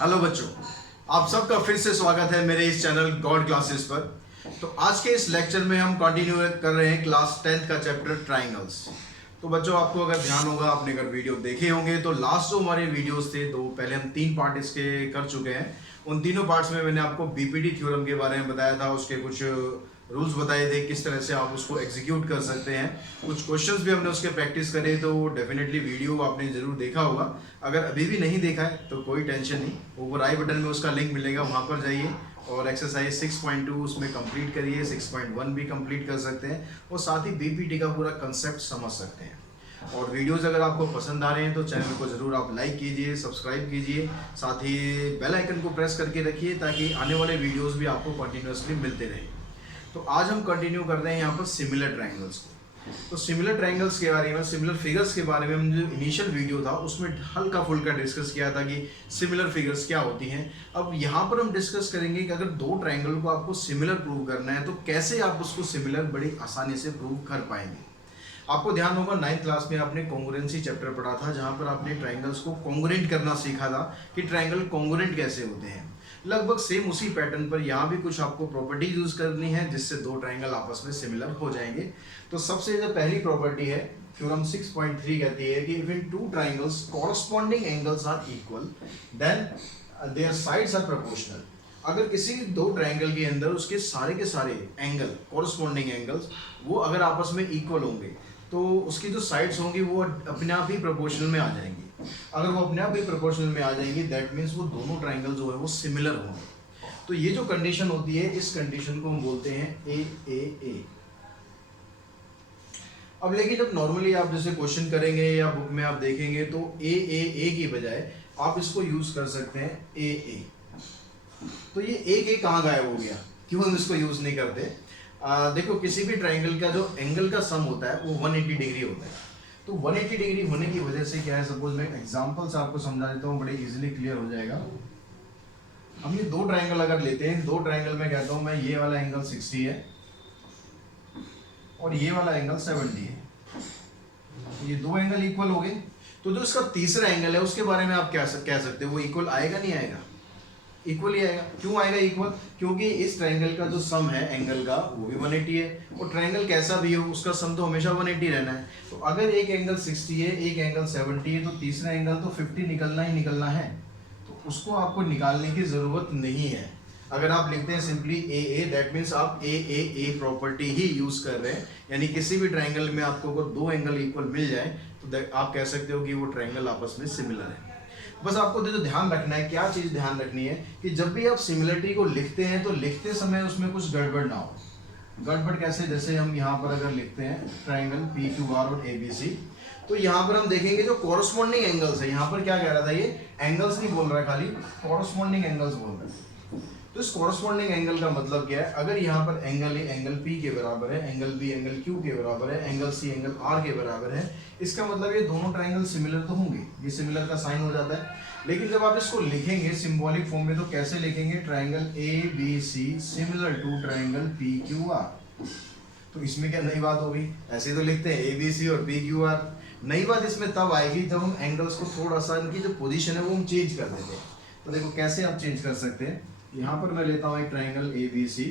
Hello बच्चों, आप सबका फिर से स्वागत है मेरे इस चैनल गॉड क्लासेस पर। तो आज के इस लेक्चर में हम कंटिन्यू कर रहे हैं क्लास 10th का चैप्टर ट्राइंगल्स। तो बच्चों, आपको अगर ध्यान होगा, आपने अगर वीडियो देखे होंगे तो लास्ट जो हमारे वीडियोस थे, दो पहले हम 3 पार्ट इसके कर चुके हैं। उन तीनों पार्ट्स में मैंने आपको बीपीटी थ्योरम के बारे में बताया था, उसके कुछ रूल्स बताए थे, किस तरह से आप उसको एग्जीक्यूट कर सकते हैं। कुछ क्वेश्चंस भी हमने उसके प्रैक्टिस करे, तो डेफिनेटली वीडियो आपने जरूर देखा होगा। अगर अभी भी नहीं देखा है तो कोई टेंशन नहीं, ऊपर आई बटन में उसका लिंक मिलेगा, वहाँ पर जाइए और एक्सरसाइज 6.2 उसमें कंप्लीट करिए। 6.1 भी कंप्लीट कर सकते हैं और साथ ही बीपीटी का पूरा कंसेप्ट समझ सकते हैं। और वीडियोस अगर आपको पसंद आ रहे हैं तो चैनल को ज़रूर आप लाइक कीजिए, सब्सक्राइब कीजिए, साथ ही बेल आइकन को प्रेस करके रखिए ताकि आने वाले वीडियोस भी आपको कंटिन्यूसली मिलते रहें। तो आज हम कंटिन्यू कर रहे हैं यहाँ पर सिमिलर ट्रायंगल्स को। तो सिमिलर ट्रायंगल्स के बारे में, सिमिलर फिगर्स के बारे में हम जो इनिशियल वीडियो था उसमें हल्का फुल्का डिस्कस किया था कि सिमिलर फिगर्स क्या होती हैं। अब यहाँ पर हम डिस्कस करेंगे कि अगर दो ट्रायंगल को आपको सिमिलर प्रूव करना है तो कैसे आप उसको सिमिलर बड़ी आसानी से प्रूव कर पाएंगे। आपको ध्यान होगा 9th क्लास में आपने कॉन्ग्रुएंसी चैप्टर पढ़ा था, जहाँ पर आपने ट्रायंगल्स को कॉन्ग्रुएंट करना सीखा था कि ट्रायंगल कॉन्ग्रुएंट कैसे होते हैं। लगभग सेम उसी पैटर्न पर यहाँ भी कुछ आपको प्रॉपर्टीज यूज करनी है जिससे दो ट्रायंगल आपस में सिमिलर हो जाएंगे। तो सबसे जो पहली प्रॉपर्टी है, थ्योरम 6.3 कहती है कि if in two triangles corresponding angles are equal then their sides are proportional. अगर किसी दो ट्रायंगल के अंदर उसके सारे एंगल, कॉरस्पॉन्डिंग एंगल्स, वो अगर आपस में इक्वल होंगे तो उसकी जो साइड्स होंगी वो अपने आप ही प्रोपोर्शनल में आ जाएंगी। अगर वो अपने आप ही प्रोपोर्शनल में आ जाएंगी दैट मीन्स वो दोनों ट्रायंगल जो है वो सिमिलर होंगे। तो ये जो कंडीशन होती है, इस कंडीशन को हम बोलते हैं ए। अब लेकिन जब नॉर्मली आप जैसे क्वेश्चन करेंगे या बुक में आप देखेंगे तो ए की बजाय आप इसको यूज कर सकते हैं ए। तो ये ए कहाँ गायब हो गया, क्यों हम इसको यूज नहीं करते? देखो, किसी भी ट्रायंगल का जो एंगल का सम होता है वो 180 डिग्री होता है। तो 180 डिग्री होने की वजह से क्या है, सपोज मैं एग्जांपल से आपको समझा देता हूँ, बड़े इजीली क्लियर हो जाएगा। हम ये दो ट्रायंगल अगर लेते हैं, दो ट्रायंगल में कहता हूँ मैं, ये वाला एंगल 60 है और ये वाला एंगल 70 है। तो ये दो एंगल इक्वल हो गए। तो जो इसका तीसरा एंगल है उसके बारे में आप क्या कह सकते हो, वो इक्वल आएगा नहीं आएगा? इक्वल ही आएगा। क्यों आएगा इक्वल? क्योंकि इस ट्रायंगल का जो सम है एंगल का वो भी 180 है और ट्रायंगल कैसा भी हो उसका सम तो हमेशा 180 रहना है। तो अगर एक एंगल 60 है, एक एंगल 70 है, तो तीसरा एंगल तो 50 निकलना ही निकलना है। तो उसको आपको निकालने की जरूरत नहीं है। अगर आप लिखते हैं सिंपली ए दैट मीन्स आप ए प्रॉपर्टी ही यूज कर रहे हैं। यानी किसी भी ट्रायंगल में आपको अगर दो एंगल इक्वल मिल जाए तो आप कह सकते हो कि वो ट्रायंगल आपस में सिमिलर है। बस आपको जो ध्यान रखना है, क्या चीज ध्यान रखनी है कि जब भी आप सिमिलरिटी को लिखते हैं तो लिखते समय उसमें कुछ गड़बड़ ना हो। गड़बड़ कैसे? जैसे हम यहाँ पर अगर लिखते हैं ट्रायंगल PQR और ABC, तो यहाँ पर हम देखेंगे जो कॉरस्पॉन्डिंग एंगल्स है, यहाँ पर क्या कह रहा था, ये एंगल्स नहीं बोल रहा है, खाली कॉरस्पॉन्डिंग एंगल्स बोल रहा है। तो इस कॉरस्पॉन्डिंग एंगल का मतलब क्या है? अगर यहाँ पर एंगल ए एंगल P के बराबर है, एंगल B एंगल Q के बराबर है, एंगल C एंगल R के बराबर है, इसका मतलब ये दोनों ट्रायंगल सिमिलर तो होंगे। ये सिमिलर का साइन हो जाता है। लेकिन जब आप इसको लिखेंगे सिंबॉलिक फॉर्म में तो कैसे लिखेंगे? Triangle ABC similar to triangle PQR। तो इसमें क्या नई बात हो गई? ऐसे तो लिखते हैं ABC और PQR। नई बात इसमें तब आएगी जब हम एंगल्स को थोड़ा सा, इनकी जो पोजीशन है वो हम चेंज कर देते हैं। तो देखो कैसे आप चेंज कर सकते हैं। यहाँ पर मैं लेता हूँ एक ट्रायंगल ABC,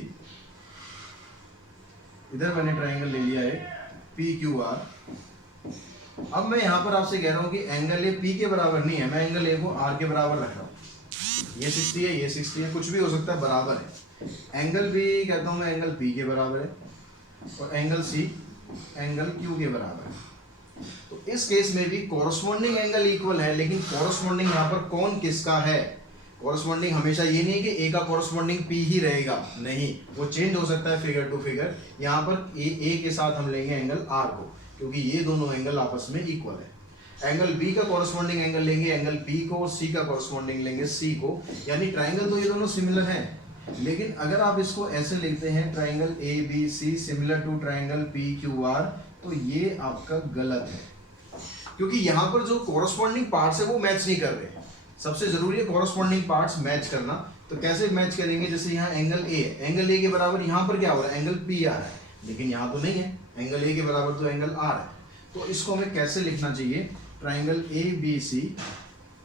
इधर मैंने ट्रायंगल ले लिया है PQR। अब मैं यहाँ पर आपसे कह रहा हूँ कि एंगल ए P के बराबर नहीं है, मैं एंगल ए को R के बराबर रख रहा हूँ। ये 60 है, ये 60 है, कुछ भी हो सकता है, बराबर है। एंगल B कहता हूँ मैं एंगल P के बराबर है और एंगल C एंगल Q के बराबर है। तो इस केस में भी कॉरस्पॉन्डिंग एंगल इक्वल है, लेकिन कॉरस्पॉन्डिंग यहाँ पर कौन किसका है? कॉरस्पॉन्डिंग हमेशा ये नहीं कि ए का कॉरस्पॉन्डिंग P ही रहेगा, नहीं, वो चेंज हो सकता है फिगर टू फिगर। यहाँ पर ए के साथ हम लेंगे एंगल R को, क्योंकि ये दोनों एंगल आपस में इक्वल है। एंगल B का कॉरस्पॉन्डिंग एंगल लेंगे एंगल P को और C का कॉरस्पॉन्डिंग लेंगे C को। यानी ट्रायंगल तो ये दोनों सिमिलर हैं। लेकिन अगर आप इसको ऐसे लिखते हैं triangle ABC similar to triangle PQR, तो ये आपका गलत है, क्योंकि यहाँ पर जो कॉरस्पॉन्डिंग पार्ट्स है वो मैच नहीं कर रहे हैं। सबसे जरूरी है कॉरस्पॉन्डिंग पार्ट्स मैच करना। तो कैसे मैच करेंगे? जैसे यहाँ एंगल A है, एंगल A के बराबर यहाँ पर क्या हो रहा है? एंगल P आ रहा है, लेकिन यहाँ तो नहीं है, एंगल A के बराबर तो एंगल R है। तो इसको हमें कैसे लिखना चाहिए? Triangle ABC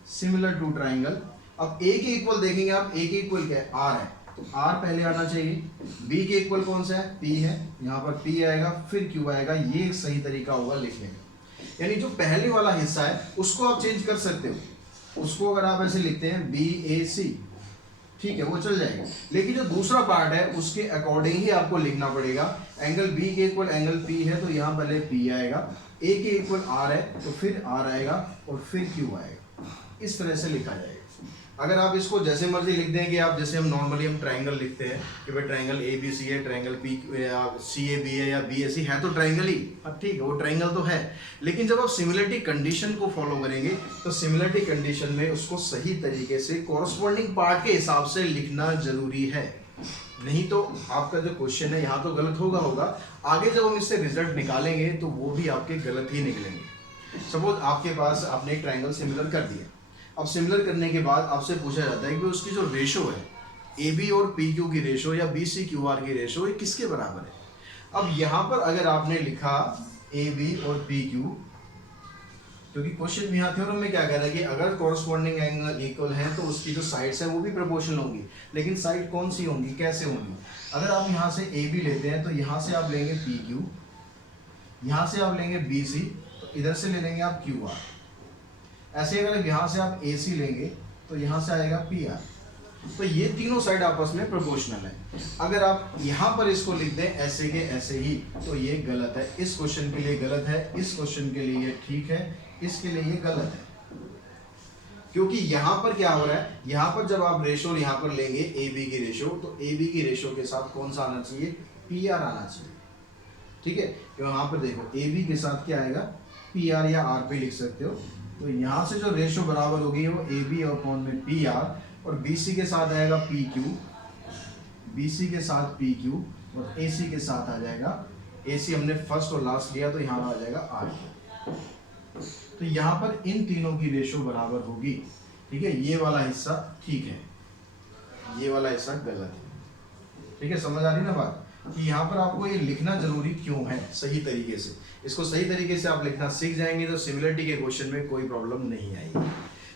similar to triangle अब ए के इक्वल देखेंगे आप, ए के इक्वल क्या है, आर है, तो आर पहले आना चाहिए। बी के इक्वल कौन सा है, पी है, यहाँ पर पी आएगा फिर क्यू आएगा। ये एक सही तरीका होगा लिखने का। यानी जो पहले वाला हिस्सा है उसको आप चेंज कर सकते हो। उसको अगर आप ऐसे लिखते हैं बी ए सी, ठीक है, वो चल जाएगा। लेकिन जो दूसरा पार्ट है उसके अकॉर्डिंग ही आपको लिखना पड़ेगा। एंगल बी के इक्वल एंगल पी है, तो यहाँ पहले पी आएगा, ए के इक्वल आर है तो फिर आर आएगा और फिर क्यू आएगा। इस तरह से लिखा जाएगा। अगर आप इसको जैसे मर्जी लिख दें कि आप जैसे हम नॉर्मली हम ट्राइंगल लिखते हैं कि भाई ट्राइंगल ए बी सी है, triangle P C A B है या बी ए सी है, तो ट्राइंगल ही, ठीक है, वो ट्राइंगल तो है। लेकिन जब आप सिमिलरिटी कंडीशन को फॉलो करेंगे तो सिमिलरिटी कंडीशन में उसको सही तरीके से कॉरस्पॉन्डिंग पार्ट के हिसाब से लिखना जरूरी है। नहीं तो आपका जो क्वेश्चन है यहाँ तो गलत होगा। आगे जब हम इससे रिजल्ट निकालेंगे तो वो भी आपके गलत ही निकलेंगे। सपोज आपके पास आपने एक ट्राइंगल सिमिलर कर दिया। अब सिमिलर करने के बाद आपसे पूछा जाता है कि उसकी जो रेशो है ए बी और पी क्यू की रेशो या बी सी क्यू आर की रेशो, ये किसके बराबर है। अब यहाँ पर अगर आपने लिखा ए बी और पी क्यू, क्योंकि क्वेश्चन में यहाँ थ्योरम में क्या कह रहा है कि अगर कॉरस्पॉन्डिंग एंगल इक्वल है तो उसकी जो साइड्स है वो भी प्रोपोर्शनल होंगी। लेकिन साइड कौन सी होंगी, कैसे होंगी। अगर आप यहाँ से ए बी लेते हैं तो यहाँ से आप लेंगे पी क्यू, यहाँ से आप लेंगे बी सी, तो इधर से ले लेंगे आप क्यू आर। ऐसे अगर यहाँ से आप ए सी लेंगे तो यहाँ से आएगा पी आर। तो ये तीनों साइड आपस में प्रोपोर्शनल है। अगर आप यहाँ पर इसको लिख दें ऐसे के ऐसे ही तो ये गलत है। इस क्वेश्चन के लिए गलत है, इस क्वेश्चन के लिए ये ठीक है, इसके लिए ये गलत है। क्योंकि यहाँ पर क्या हो रहा है, यहाँ पर जब आप रेशो यहाँ पर लेंगे ए बी की रेशो, तो ए बी की रेशो के साथ कौन सा आना चाहिए, पी आर आना चाहिए। ठीक है, तो यहाँ पर देखो ए बी के साथ क्या आएगा, पी आर या आर पे लिख सकते हो। तो यहाँ से जो रेशो बराबर होगी वो ए बी अपॉन में पी आर, और बी सी के साथ आएगा पी क्यू, बी सी के साथ पी क्यू, और ए सी के साथ आ जाएगा, ए सी हमने फर्स्ट और लास्ट लिया तो यहाँ आ जाएगा आर। तो यहाँ पर इन तीनों की रेशो बराबर होगी। ठीक है, ये वाला हिस्सा ठीक है, ये वाला हिस्सा गलत है। ठीक है, समझ आ रही ना बात, कि यहाँ पर आपको ये लिखना जरूरी क्यों है सही तरीके से। इसको सही तरीके से आप लिखना सीख जाएंगे तो सिमिलरिटी के क्वेश्चन में कोई प्रॉब्लम नहीं आएगी।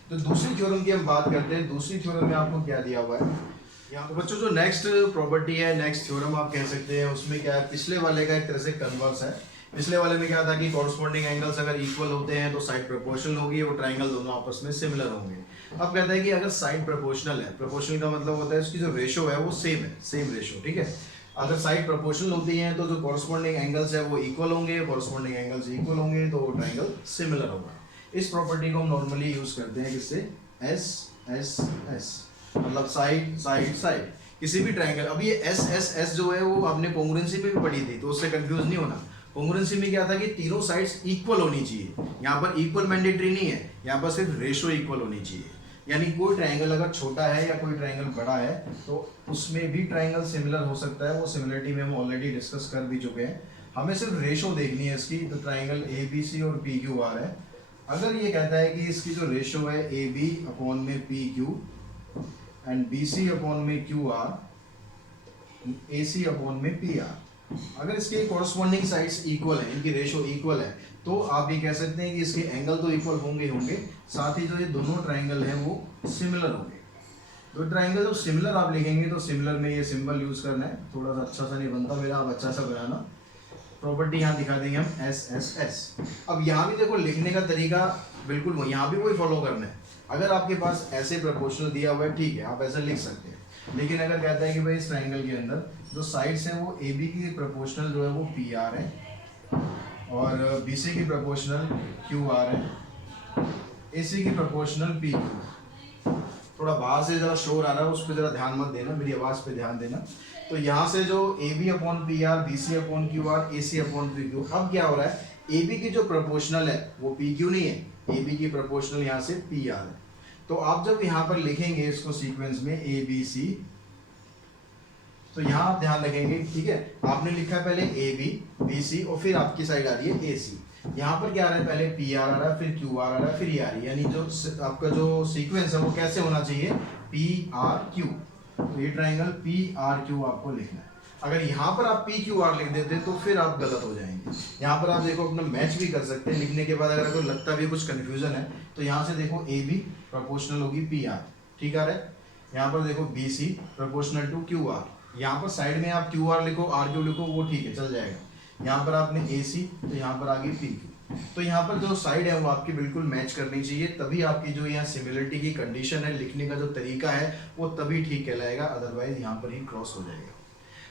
तो दूसरी थ्योरम की हम बात करते हैं। दूसरी थ्योरम में आपको क्या दिया हुआ है यहाँ पर बच्चों, जो नेक्स्ट प्रॉपर्टी है, नेक्स्ट थ्योरम आप कह सकते हैं, उसमें क्या है, पिछले वाले का एक तरह से कन्वर्स है। पिछले वाले में क्या था कि कॉरस्पॉन्डिंग एंगल्स अगर इक्वल होते हैं तो साइड प्रोपोर्शनल होगी, वो ट्राइंगल दोनों आपस में सिमिलर होंगे। अब कहता है कि अगर साइड प्रोपोर्शनल है, प्रोपोर्शनल का मतलब होता है उसकी जो रेशो है वो सेम है, सेम रेशो। ठीक है, अगर साइड प्रोपोर्शनल होती हैं तो जो कॉरस्पॉन्डिंग एंगल्स है वो इक्वल होंगे, कॉरस्पॉन्डिंग एंगल्स इक्वल होंगे तो वो ट्राइंगल सिमिलर होगा। इस प्रॉपर्टी को हम नॉर्मली यूज करते हैं किससे, एस एस एस, मतलब साइड साइड साइड, किसी भी ट्राइंगल। अब ये एस एस एस जो है वो आपने कॉन्ग्रुएंसी में भी पढ़ी थी, तो उससे कंफ्यूज नहीं होना। कॉन्ग्रुएंसी में क्या था कि तीनों साइड्स इक्वल होनी चाहिए। यहाँ पर इक्वल मैंडेटरी नहीं है, यहाँ पर सिर्फ रेशो इक्वल होनी चाहिए। यानी कोई ट्राइंगल अगर छोटा है या कोई ट्राइंगल बड़ा है तो उसमें भी ट्राइंगल सिमिलर हो सकता है। वो सिमिलरिटी में हम ऑलरेडी डिस्कस कर भी चुके हैं। हमें सिर्फ रेशो देखनी है इसकी। तो ट्राइंगल ए बी सी और पी क्यू आर है। अगर ये कहता है कि इसकी जो रेशो है ए बी अपॉन में P Q and B C upon में Q R, A C upon में पी आर, अगर इसके कॉरस्पॉन्डिंग साइड्स इक्वल है, इनकी रेशो इक्वल है, तो आप ये कह सकते हैं कि इसके एंगल तो इक्वल होंगे होंगे, साथ ही जो ये दोनों ट्राइंगल हैं वो सिमिलर होंगे। तो ट्राइंगल जब सिमिलर आप लिखेंगे तो सिमिलर में ये सिंबल यूज करना है। थोड़ा सा अच्छा सा नहीं बनता मेरा, आप अच्छा सा बनाना। प्रॉपर्टी यहाँ दिखा देंगे हम एस एस एस। अब यहाँ भी देखो लिखने का तरीका बिल्कुल वो, यहाँ भी वही फॉलो करना है। अगर आपके पास ऐसे प्रोपोर्शनल दिया हुआ है, ठीक है, आप ऐसा लिख सकते हैं। लेकिन अगर कहता है कि भाई इस ट्राइंगल के अंदर जो साइड्स हैं वो ए बी की प्रोपोर्शनल जो है वो पी आर है, और बी सी की प्रोपोर्शनल क्यू आर है, ए सी की प्रोपोर्शनल पी क्यू। थोड़ा बाहर से ज़रा शोर आ रहा है, उस पर ज़रा ध्यान मत देना, मेरी आवाज़ पे ध्यान देना। तो यहाँ से जो A B upon P R, B C upon Q R, A C upon P Q. अब क्या हो रहा है, ए बी की जो प्रोपोर्शनल है वो पी क्यू नहीं है, ए बी की प्रोपोर्शनल यहाँ से पी आर है। तो आप जब यहाँ पर लिखेंगे इसको सीक्वेंस में ए बी सी, तो यहाँ आप ध्यान रखेंगे, ठीक है, आपने लिखा है पहले ए बी बी सी और फिर आपकी साइड आ रही है ए सी। यहाँ पर क्या आ रहा है, पहले पी आर आ रहा है, फिर क्यू आर आ रहा है, फिर ये आ रही है। यानी जो आपका जो सीक्वेंस है वो कैसे होना चाहिए, पी आर क्यू। तो ये ट्राइंगल पी आर क्यू आपको लिखना है। अगर यहाँ पर आप पी क्यू आर लिख देते तो फिर आप गलत हो जाएंगे। यहाँ पर आप देखो अपना मैच भी कर सकते हैं लिखने के बाद। अगर आपको लगता भी कुछ कंफ्यूजन है तो यहाँ से देखो ए बी प्रोपोर्शनल होगी पी आर, ठीक आ रहा है। यहाँ पर देखो B C proportional to Q R, यहाँ पर साइड में आप क्यू आर लिखो आर क्यू लिखो वो ठीक है चल जाएगा। यहाँ पर आपने ए सी तो यहाँ पर आगे पी क्यू, तो यहाँ पर जो साइड है वो आपकी बिल्कुल मैच करनी चाहिए, तभी आपकी जो यहाँ सिमिलरिटी की कंडीशन है, लिखने का जो तरीका है वो तभी ठीक कहलाएगा, अदरवाइज यहाँ पर ही क्रॉस हो जाएगा।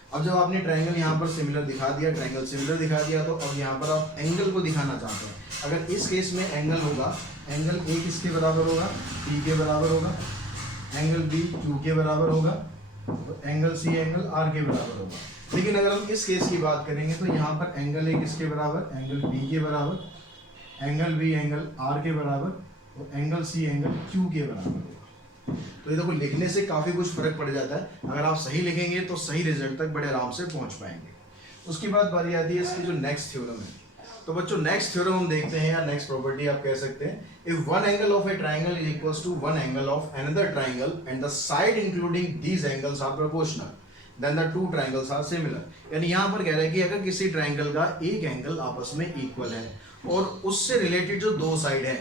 अब जब आपने ट्राइंगल यहाँ पर सिमिलर दिखा दिया, ट्राइंगल सिमिलर दिखा दिया, तो अब यहाँ पर आप एंगल को दिखाना चाहते हैं। अगर इस केस में एंगल होगा, एंगल ए किसके बराबर होगा, पी के बराबर होगा, एंगल बी क्यू के बराबर होगा, तो एंगल सी एंगल आर के बराबर होगा। लेकिन अगर हम इस केस की बात करेंगे तो यहाँ पर एंगल ए किसके बराबर, एंगल बी के बराबर, एंगल बी एंगल आर के बराबर, और एंगल सी एंगल क्यू के बराबर होगा। तो ये देखो लिखने से काफी कुछ फर्क पड़ जाता है, अगर आप सही लिखेंगे तो सही रिजल्ट तक बड़े आराम से पहुंच पाएंगे। उसके बाद बारी आती है इसकी जो नेक्स्ट थ्योरम है। तो बच्चों नेक्स्ट थ्योरम हम देखते हैं, या नेक्स्ट प्रॉपर्टी आप कह सकते हैं, if one angle of a triangle is equals to one angle of another triangle and the side including these angles are proportional then the two triangles are similar. यानी यहाँ पर कह रहा है कि अगर किसी ट्राइंगल का एक एंगल आपस में इक्वल है और उससे रिलेटेड जो दो साइड है,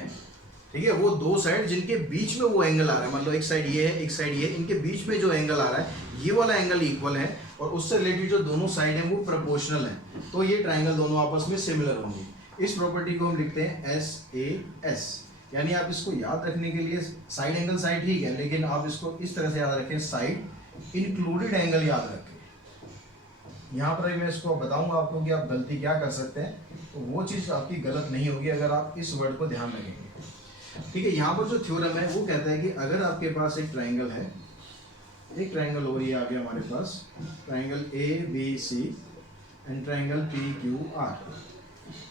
ठीक है, वो दो साइड जिनके बीच में वो एंगल आ रहा है, मतलब एक साइड ये है एक साइड ये, इनके बीच में जो एंगल आ रहा है ये वाला एंगल इक्वल है और उससे रिलेटेड जो दोनों साइड हैं वो प्रोपोर्शनल है, तो ये ट्राइंगल दोनों आपस में सिमिलर होंगे। इस प्रॉपर्टी को हम लिखते हैं एस ए एस। यानी आप इसको याद रखने के लिए साइड एंगल साइड ठीक है, लेकिन आप इसको इस तरह से याद रखें, साइड इंक्लूडेड एंगल याद रखें। यहाँ पर मैं इसको बताऊंगा आपको कि आप गलती क्या कर सकते हैं, तो वो चीज़ आपकी गलत नहीं होगी अगर आप इस वर्ड को ध्यान रखेंगे। ठीक है, यहाँ पर जो थ्योरम है वो कहता है कि अगर आपके पास एक ट्राइंगल है, एक ट्राइंगल हो रही है आगे हमारे पास, triangle A B C and triangle P Q R.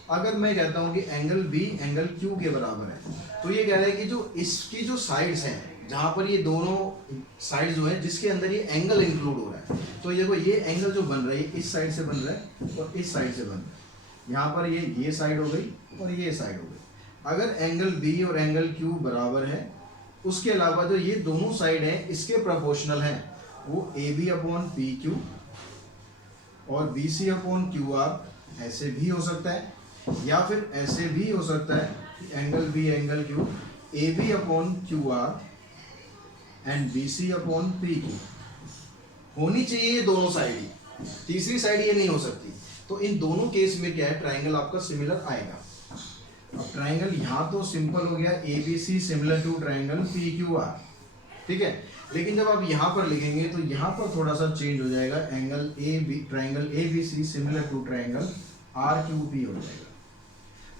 अगर मैं कहता हूँ कि एंगल बी एंगल क्यू के बराबर है, तो ये कह रहा है कि जो इसकी जो साइड्स हैं, जहाँ पर ये दोनों साइड जो है जिसके अंदर ये एंगल इंक्लूड हो रहा है, तो देखो ये एंगल जो बन रहा है इस साइड से बन रहा है और इस साइड से बन रहा है। यहाँ पर ये साइड हो गई और ये साइड हो गई। अगर एंगल बी और एंगल क्यू बराबर है, उसके अलावा जो ये दोनों साइड हैं इसके प्रोपोर्शनल हैं, वो A B upon P Q और B C upon Q R ऐसे भी हो सकता है, या फिर ऐसे भी हो सकता है angle B angle Q A B upon Q R and B C upon P Q. होनी चाहिए ये दोनों साइड ही, तीसरी साइड ये नहीं हो सकती। तो इन दोनों केस में क्या है, ट्राइंगल आपका सिमिलर आएगा। अब ट्राइंगल यहाँ तो सिंपल हो गया, A B C similar to triangle P Q R, ठीक है। लेकिन जब आप यहाँ पर लिखेंगे तो यहाँ पर थोड़ा सा चेंज हो जाएगा, angle A B triangle A B C similar to triangle R Q P हो जाएगा।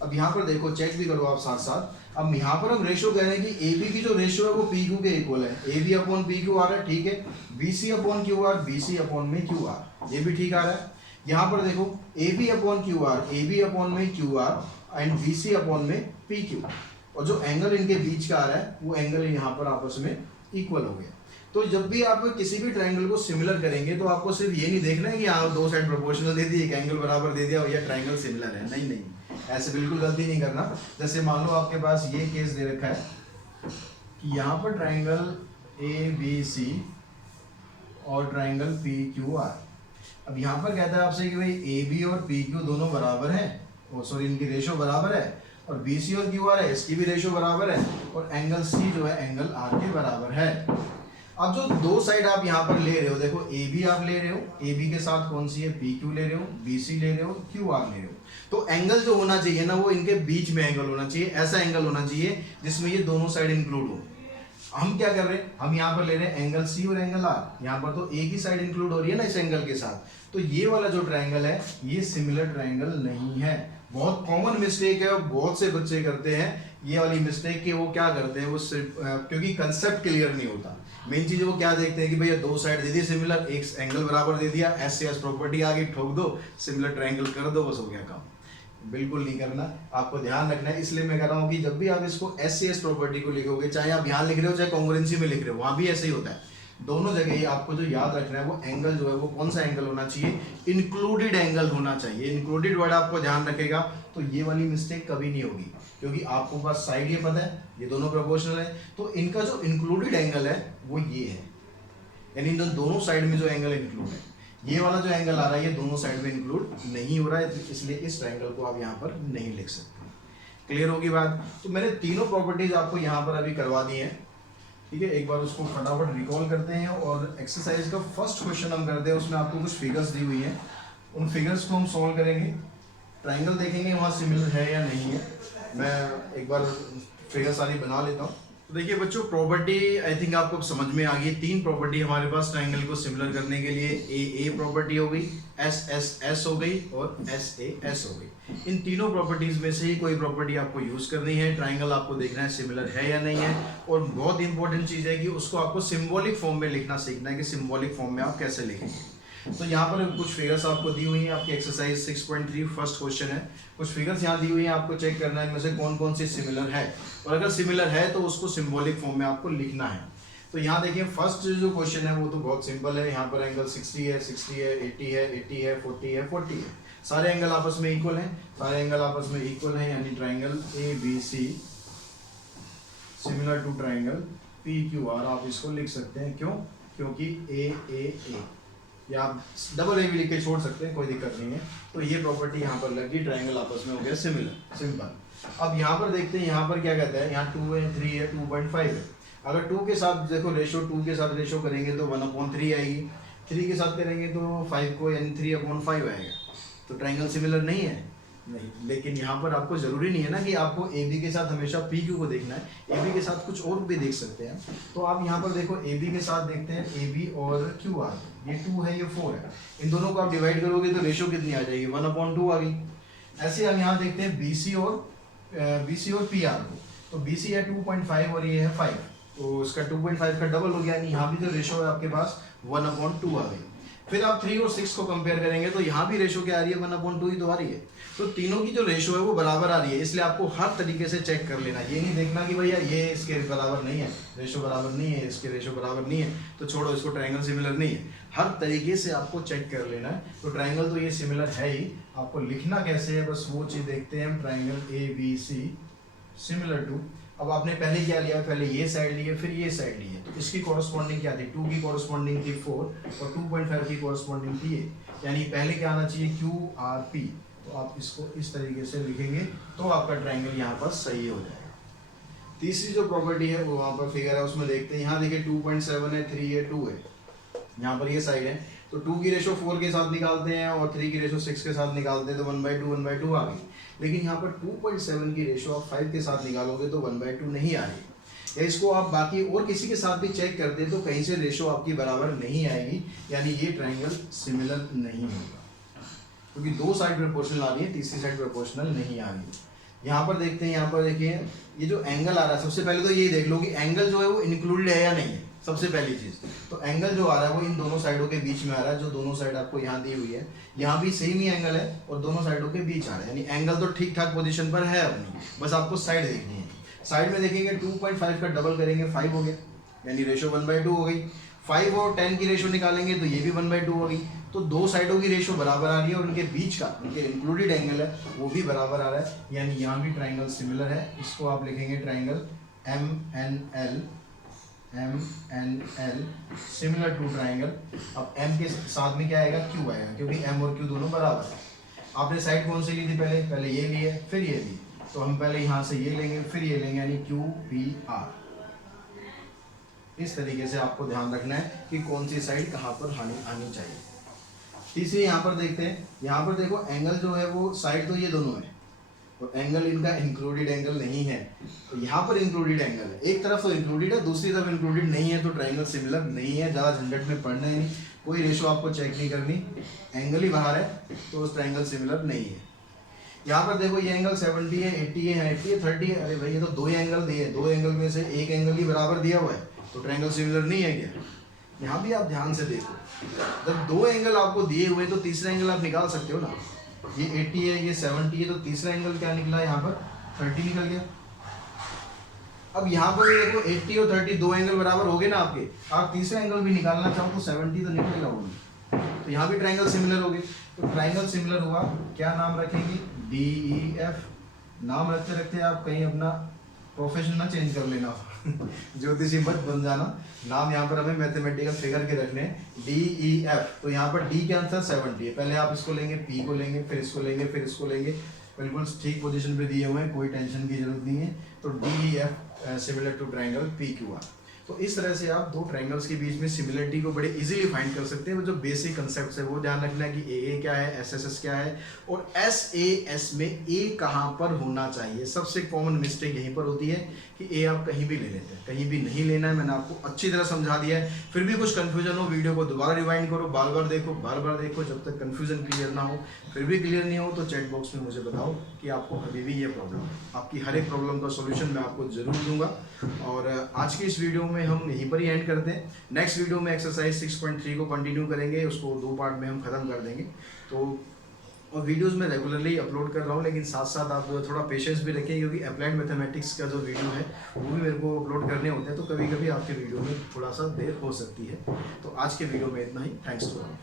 अब यहाँ पर देखो, चेक भी करो आप साथ साथ। अब यहाँ पर हम रेशियो कह रहे हैं कि ए बी की जो रेशियो है वो पी क्यू के इक्वल है, A B upon P Q R है, ठीक है। B C upon Q R B C upon में क्यू आर, ये भी ठीक आ रहा है। यहाँ पर देखो A B upon Q R A B upon में Q R and B C upon में पी क्यू, और जो एंगल इनके बीच का आ रहा है वो एंगल यहाँ पर आपस में इक्वल हो गया। तो जब भी आप किसी भी ट्राइंगल को सिमिलर करेंगे तो आपको सिर्फ ये नहीं देखना है कि हाँ दो साइड प्रोपोर्शनल दे दी, एक एंगल बराबर दे दिया और यह ट्राइंगल सिमिलर है, नहीं नहीं, ऐसे बिल्कुल गलती नहीं करना। जैसे मान लो आपके पास ये केस दे रखा है कि यहाँ पर ट्राइंगल ए बी सी और ट्राइंगल पी क्यू आर। अब यहाँ पर कहता है आपसे कि भाई ए बी और पी क्यू दोनों बराबर हैं, और सॉरी इनकी रेशो बराबर है, और बी सी और क्यू आर है इसकी भी रेशो बराबर है, और एंगल सी जो है एंगल आर के बराबर है। अब जो दो साइड आप यहाँ पर ले रहे हो, देखो ए बी आप ले रहे हो, ए बी के साथ कौन सी है, पी क्यू ले रहे हो, बी सी ले रहे हो, क्यू आर ले रहे हो, तो एंगल जो होना चाहिए ना वो इनके बीच में एंगल होना चाहिए, ऐसा एंगल होना चाहिए जिसमें ये दोनों साइड इंक्लूड हो। हम क्या कर रहे हैं, हम यहाँ पर ले रहे हैं एंगल सी और एंगल आर, यहाँ पर तो एक ही साइड इंक्लूड हो रही है ना इस एंगल के साथ, तो ये वाला जो ट्राइंगल है ये सिमिलर ट्राइंगल नहीं है। बहुत कॉमन मिस्टेक है, बहुत से बच्चे करते हैं ये वाली मिस्टेक कि वो क्या करते हैं, वो क्योंकि कंसेप्ट क्लियर नहीं होता। मेन चीज वो क्या देखते हैं कि भैया दो साइड दे दी सिमिलर, एक एंगल बराबर दे दिया, एस से एस प्रॉपर्टी आगे ठोक दो, सिमिलर ट्राइंगल कर दो, बस हो गया काम। बिल्कुल नहीं करना, आपको ध्यान रखना है। इसलिए मैं कह रहा हूँ कि जब भी आप इसको एस सी एस प्रॉपर्टी को लिखोगे, चाहे आप यहाँ लिख रहे हो चाहे कॉन्ग्रुएंसी में लिख रहे हो, वहाँ भी ऐसे ही होता है। दोनों जगह ही आपको जो याद रखना है वो एंगल जो है वो कौन सा एंगल होना चाहिए, इंक्लूडेड एंगल होना चाहिए। इंक्लूडेड वर्ड आपको ध्यान रखेगा तो ये वाली मिस्टेक कभी नहीं होगी, क्योंकि आपको बस साइड ये पता है ये दोनों प्रोपोर्शनल है, तो इनका जो इंक्लूडेड एंगल है वो ये है, यानी इन दोनों साइड में जो एंगल इंक्लूड है, ये वाला जो एंगल आ रहा है ये दोनों साइड में इंक्लूड नहीं हो रहा है, इसलिए इस ट्राइंगल को आप यहाँ पर नहीं लिख सकते। क्लियर होगी बात। तो मैंने तीनों प्रॉपर्टीज आपको यहाँ पर अभी करवा दी है। ठीक है, एक बार उसको फटाफट रिकॉल करते हैं और एक्सरसाइज का फर्स्ट क्वेश्चन हम करते हैं। उसमें आपको कुछ फिगर्स दी हुई हैं, उन फिगर्स को हम सॉल्व करेंगे, ट्राइंगल देखेंगे वहाँ सिमिलर है या नहीं है। मैं एक बार फिगर सारी बना लेता हूँ। तो देखिए बच्चों, प्रॉपर्टी आई थिंक आपको समझ में आ गई। 3 प्रॉपर्टी हमारे पास ट्राइंगल को सिमिलर करने के लिए, ए प्रॉपर्टी हो गई, एस हो गई और एस हो गई। इन तीनों प्रॉपर्टीज में से ही कोई प्रॉपर्टी आपको यूज करनी है। ट्राइंगल आपको देखना है सिमिलर है या नहीं है, और बहुत इंपॉर्टेंट चीज है कि उसको आपको सिंबॉलिक फॉर्म में लिखना सीखना है कि सिंबॉलिक फॉर्म में आप कैसे लिखेंगे। तो यहाँ पर कुछ फिगर्स आपको दी हुई हैं, आपकी एक्सरसाइज 6.3 फर्स्ट क्वेश्चन है। कुछ फिगर्स यहाँ दी हुई हैं, आपको चेक करना है इनमें से कौन कौन सी सिमिलर है, और अगर सिमिलर है तो उसको सिंबॉलिक फॉर्म में आपको लिखना है। तो यहाँ देखिए फर्स्ट जो क्वेश्चन है वो तो बहुत सिंपल है। यहाँ पर एंगल 60 है, 80 है, 40 है। सारे एंगल आपस में इक्वल हैं, सारे एंगल आपस में इक्वल हैं, यानी triangle ABC similar to triangle PQR आप इसको लिख सकते हैं। क्यों? क्योंकि AAA, या आप डबल ए भी लिख के छोड़ सकते हैं, कोई दिक्कत नहीं है। तो ये प्रॉपर्टी यहाँ पर लगी, ट्राइंगल आपस में हो गया सिमिलर, सिंपल। अब यहाँ पर देखते हैं, यहाँ पर क्या कहता है, यहाँ 2 है, 3 है, 2.5 है। अगर 2 के साथ देखो रेशो, 2 के साथ रेशो करेंगे तो 1/3 आएगी, 3 के साथ करेंगे तो 5 को, यानी 3/5 आएगा। तो ट्राइंगल सिमिलर नहीं है, नहीं। लेकिन यहाँ पर आपको जरूरी नहीं है ना कि आपको AB के साथ हमेशा PQ को देखना है, AB के साथ कुछ और भी देख सकते हैं। तो आप यहाँ पर देखो AB के साथ देखते हैं AB और QR, ये 2 है, ये 4 है। इन दोनों को आप डिवाइड करोगे तो रेशो कितनी आ जाएगी, 1/2 आ गई। ऐसे हम यहाँ देखते हैं BC और PR को, तो BC है 2.5 और ये है 5, तो इसका 2.5 का डबल हो गया, यानी यहाँ भी जो रेशो है आपके पास 1/2 आ गई। फिर आप 3 और 6 को कंपेयर करेंगे तो यहाँ भी रेशो क्या आ रही है, 1/2 ही तो आ रही है। तो तीनों की जो रेशो है वो बराबर आ रही है, इसलिए आपको हर तरीके से चेक कर लेना। ये नहीं देखना कि भैया ये इसके बराबर नहीं है, रेशो बराबर नहीं है, इसके रेशो बराबर नहीं है, तो छोड़ो इसको, ट्राइंगल सिमिलर नहीं है। हर तरीके से आपको चेक कर लेना है। तो ट्राइंगल तो ये सिमिलर है ही, आपको लिखना कैसे है बस वो चीज़ देखते हैं हम। ट्राइंगल ABC सिमिलर टू, अब आपने पहले क्या लिया, पहले ये साइड लिए फिर ये साइड लिए, तो इसकी कॉरस्पॉन्डिंग क्या थी, 2 की कॉरस्पॉन्डिंग थी 4 और 2.5 की कॉरस्पॉन्डिंग थी ये, यानी पहले क्या आना चाहिए, QRP। तो आप इसको इस तरीके से लिखेंगे तो आपका ट्राइंगल यहाँ पर सही हो जाएगा। तीसरी जो प्रॉपर्टी है वो वहाँ पर फिगर है, उसमें देखते हैं। यहाँ देखिए 2.7 है, 3 है, 2 है, यहाँ पर ये साइड है, तो 2 की रेशो 4 के साथ निकालते हैं और 3 की रेशो 6 के साथ निकालते हैं, तो 1/2 आ गई। लेकिन यहाँ पर 2.7 की रेशो आप 5 के साथ निकालोगे तो 1/2 नहीं आ रही। या इसको आप बाकी और किसी के साथ भी चेक करते हैं तो कहीं से रेशो आपकी बराबर नहीं आएगी, यानी ये ट्राइंगल सिमिलर नहीं होगा, क्योंकि 2 साइड प्रोपोर्शनल आ रही है, तीसरी साइड प्रोपोर्शनल नहीं आ रही है। यहाँ पर देखते हैं, यहाँ पर देखिए ये जो एंगल आ रहा है, सबसे पहले तो ये देख लो कि एंगल जो है वो इंक्लूडेड है या नहीं है, सबसे पहली चीज। तो एंगल जो आ रहा है वो इन दोनों साइडों के बीच में आ रहा है, जो दोनों साइड आपको यहाँ दी हुई है, यहाँ भी सेम ही एंगल है और दोनों साइडों के बीच आ रहा है, यानी एंगल तो ठीक ठाक पोजीशन पर है अपनी, बस आपको साइड देखनी है। साइड में देखेंगे 2.5 का डबल करेंगे 5 हो गया, यानी रेशो 1/2 हो गई। 5 और 10 की रेशो निकालेंगे तो ये भी 1/2 हो गई। तो 2 साइडों की रेशो बराबर आ रही है और उनके बीच का, उनके इंक्लूडेड एंगल है वो भी बराबर आ रहा है, यानी यहाँ भी ट्राइंगल सिमिलर है। इसको आप लिखेंगे triangle MNL similar to triangle. अब M के साथ में क्या आएगा, Q आएगा, क्योंकि M और Q दोनों बराबर है। आपने साइड कौन सी ली थी, पहले ये ली है फिर ये ली, तो हम पहले यहाँ से ये लेंगे फिर ये लेंगे, यानी QPR। इस तरीके से आपको ध्यान रखना है कि कौन सी साइड कहाँ पर आनी चाहिए। तीसरी यहाँ पर देखते हैं, यहाँ पर देखो एंगल जो है वो साइड तो ये दोनों है और एंगल इनका इंक्लूडेड एंगल नहीं है, तो यहाँ पर इंक्लूडेड एंगल है, एक तरफ तो इंक्लूडेड है दूसरी तरफ इंक्लूडेड नहीं है, तो ट्राइंगल सिमिलर नहीं है। ज़्यादा झंझट में पड़ना ही नहीं, कोई रेशो आपको चेक नहीं करनी, एंगल ही बाहर है तो उस ट्राइंगल सिमिलर नहीं है। यहाँ पर देखो ये एंगल 70 है, 80 है, 80 है, 30 है, अरे भाई ये तो 2 एंगल दिए, 2 एंगल में से एक एंगल ही बराबर दिया हुआ है, तो ट्राइंगल सिमिलर नहीं है क्या। यहाँ भी आप ध्यान से देखो, जब 2 एंगल आपको दिए हुए तो तीसरा एंगल आप निकाल सकते हो ना। ये 80 है, ये 70 है, तो तीसरा एंगल क्या निकला, यहाँ पर 30 निकल गया। अब यहाँ पर देखो 80 और 30 2 एंगल बराबर हो गए ना आपके, आप तीसरा एंगल भी निकालना चाहो तो 70 तो निकलेगा वो, तो यहाँ भी ट्राइंगल सिमिलर हो गए। तो ट्राइंगल सिमिलर हुआ, क्या नाम रखेंगे, DEF। नाम रखते रखते आप कहीं अपना प्रोफेशन ना चेंज कर लेना ज्योतिषी मत बन जाना। नाम यहाँ पर हमें मैथमेटिकल फिगर के रखने हैं, DEF। तो यहाँ पर D के आंसर 70 है, पहले आप इसको लेंगे, P को लेंगे, फिर इसको लेंगे, फिर इसको लेंगे, बिल्कुल ठीक पोजीशन पे दिए हुए हैं, कोई टेंशन की जरूरत नहीं है। तो DEF similar to triangle PQR। तो इस तरह से आप दो ट्रायंगल्स के बीच में सिमिलरिटी को बड़े इजीली फाइंड कर सकते हैं। जो बेसिक कंसेप्ट है वो ध्यान रखना है कि ए क्या है, एस क्या है, और एस में ए कहाँ पर होना चाहिए। सबसे कॉमन मिस्टेक यहीं पर होती है कि ए आप कहीं भी ले लेते हैं, कहीं भी नहीं लेना है। मैंने आपको अच्छी तरह समझा दिया है। फिर भी कुछ कंफ्यूजन हो, वीडियो को दोबारा रिवाइंड करो, बार बार देखो जब तक कंफ्यूजन क्लियर ना हो। फिर भी क्लियर नहीं हो तो चैट बॉक्स में मुझे बताओ कि आपको अभी भी ये प्रॉब्लम है। आपकी हर एक प्रॉब्लम का सॉल्यूशन मैं आपको जरूर दूंगा। और आज की इस वीडियो में हम यहीं पर ही एंड करते हैं। नेक्स्ट वीडियो में एक्सरसाइज 6.3 को कंटिन्यू करेंगे, उसको 2 पार्ट में हम खत्म कर देंगे। तो और वीडियोस में रेगुलरली अपलोड कर रहा हूँ, लेकिन साथ साथ आप थोड़ा पेशेंस भी रखें, क्योंकि अप्लाइड मैथमेटिक्स का जो वीडियो है वो भी मेरे को अपलोड करने होते हैं, तो कभी कभी आपके वीडियो में थोड़ा सा देर हो सकती है। तो आज के वीडियो में इतना ही। Thanks to all.